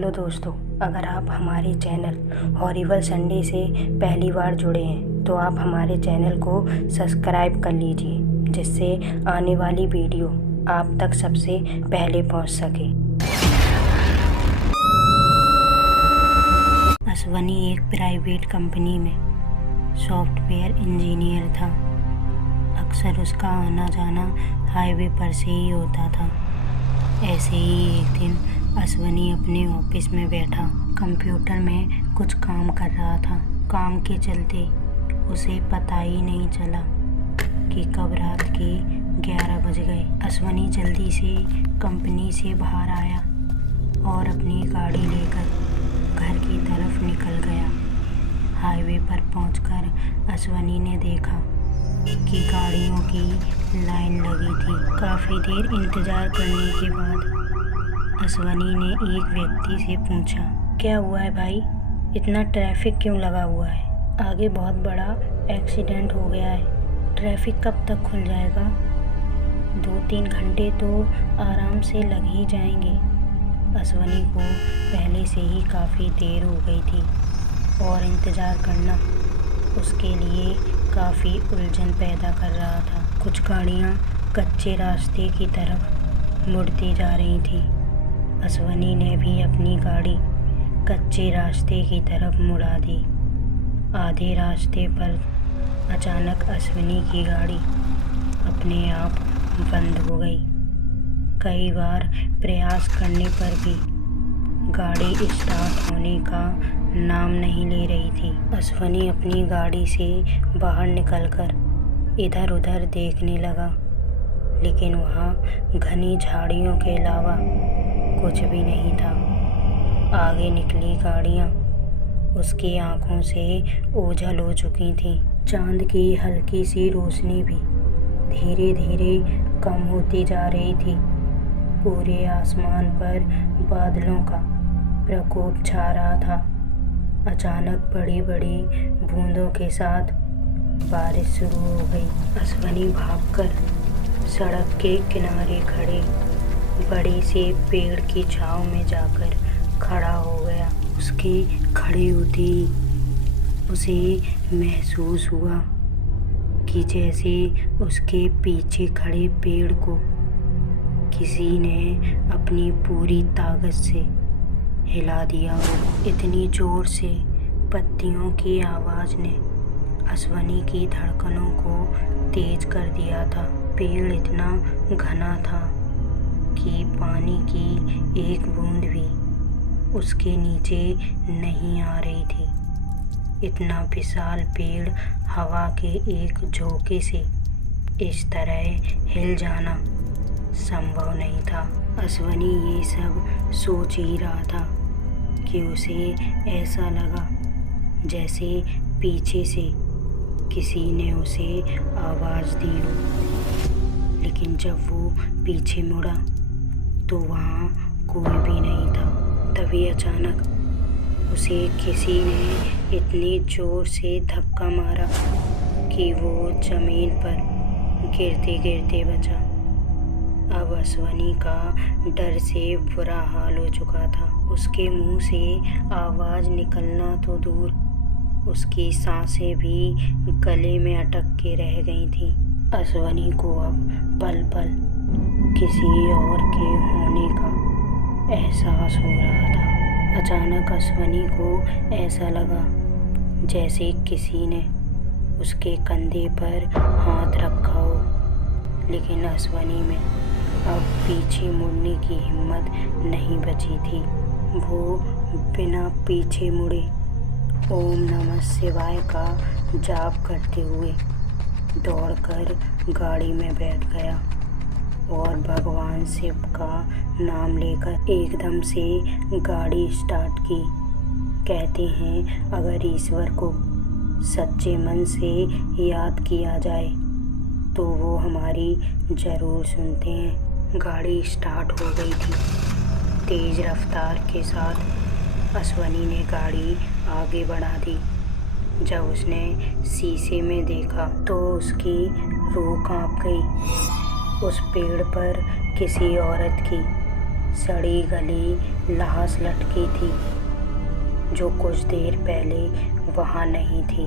Hello दोस्तों, अगर आप हमारे चैनल हॉरिबल संडे से पहली बार जुड़े हैं तो आप हमारे चैनल को सब्सक्राइब कर लीजिए, जिससे आने वाली वीडियो आप तक सबसे पहले पहुंच सके। अश्वनी एक प्राइवेट कंपनी में सॉफ्टवेयर इंजीनियर था। अक्सर उसका आना जाना हाईवे पर से ही होता था। ऐसे ही एक दिन अश्वनी अपने ऑफिस में बैठा कंप्यूटर में कुछ काम कर रहा था। काम के चलते उसे पता ही नहीं चला कि कब रात के 11 बज गए। अश्वनी जल्दी से कंपनी से बाहर आया और अपनी गाड़ी लेकर घर की तरफ निकल गया। हाईवे पर पहुंचकर अश्वनी ने देखा कि गाड़ियों की लाइन लगी थी। काफ़ी देर इंतज़ार करने के बाद अश्वनी ने एक व्यक्ति से पूछा, क्या हुआ है भाई, इतना ट्रैफिक क्यों लगा हुआ है? आगे बहुत बड़ा एक्सीडेंट हो गया है। ट्रैफिक कब तक खुल जाएगा? 2-3 घंटे तो आराम से लग ही जाएंगे। अश्वनी को पहले से ही काफ़ी देर हो गई थी और इंतज़ार करना उसके लिए काफ़ी उलझन पैदा कर रहा था। कुछ गाड़ियाँ कच्चे रास्ते की तरफ मुड़ती जा रही थी। अश्वनी ने भी अपनी गाड़ी कच्चे रास्ते की तरफ मुड़ा दी। आधे रास्ते पर अचानक अश्वनी की गाड़ी अपने आप बंद हो गई। कई बार प्रयास करने पर भी गाड़ी स्टार्ट होने का नाम नहीं ले रही थी। अश्वनी अपनी गाड़ी से बाहर निकलकर इधर उधर देखने लगा, लेकिन वहाँ घनी झाड़ियों के अलावा कुछ भी नहीं था। आगे निकली गाड़ियाँ उसकी आंखों से ओझल हो चुकी थीं। चांद की हल्की सी रोशनी भी धीरे धीरे कम होती जा रही थी। पूरे आसमान पर बादलों का प्रकोप छा रहा था। अचानक बड़ी बड़ी बूंदों के साथ बारिश शुरू हो गई। अश्वनी भागकर सड़क के किनारे खड़े बड़े से पेड़ की छांव में जाकर खड़ा हो गया। उसके खड़े होते ही उसे महसूस हुआ कि जैसे उसके पीछे खड़े पेड़ को किसी ने अपनी पूरी ताकत से हिला दिया हो। इतनी जोर से पत्तियों की आवाज़ ने अश्वनी की धड़कनों को तेज कर दिया था। पेड़ इतना घना था कि पानी की एक बूंद भी उसके नीचे नहीं आ रही थी। इतना विशाल पेड़ हवा के एक झोंके से इस तरह हिल जाना संभव नहीं था। अश्वनी ये सब सोच ही रहा था कि उसे ऐसा लगा जैसे पीछे से किसी ने उसे आवाज़ दी हो। लेकिन जब वो पीछे मुड़ा तो वहाँ कोई भी नहीं था। तभी अचानक उसे किसी ने इतनी ज़ोर से धक्का मारा कि वो ज़मीन पर गिरते गिरते बचा। अब अश्वनी का डर से बुरा हाल हो चुका था। उसके मुंह से आवाज़ निकलना तो दूर, उसकी सांसें भी गले में अटक के रह गई थीं। अश्वनी को अब पल पल किसी और के होने का एहसास हो रहा था। अचानक अश्वनी को ऐसा लगा जैसे किसी ने उसके कंधे पर हाथ रखा हो, लेकिन अश्वनी में अब पीछे मुड़ने की हिम्मत नहीं बची थी। वो बिना पीछे मुड़े ओम नमः शिवाय का जाप करते हुए दौड़कर गाड़ी में बैठ गया और भगवान शिव का नाम लेकर एकदम से गाड़ी स्टार्ट की। कहते हैं अगर ईश्वर को सच्चे मन से याद किया जाए तो वो हमारी ज़रूर सुनते हैं। गाड़ी स्टार्ट हो गई थी। तेज़ रफ्तार के साथ अश्वनी ने गाड़ी आगे बढ़ा दी। जब उसने शीशे में देखा तो उसकी रूह कांप गई। उस पेड़ पर किसी औरत की सड़ी गली लाश लटकी थी जो कुछ देर पहले वहाँ नहीं थी।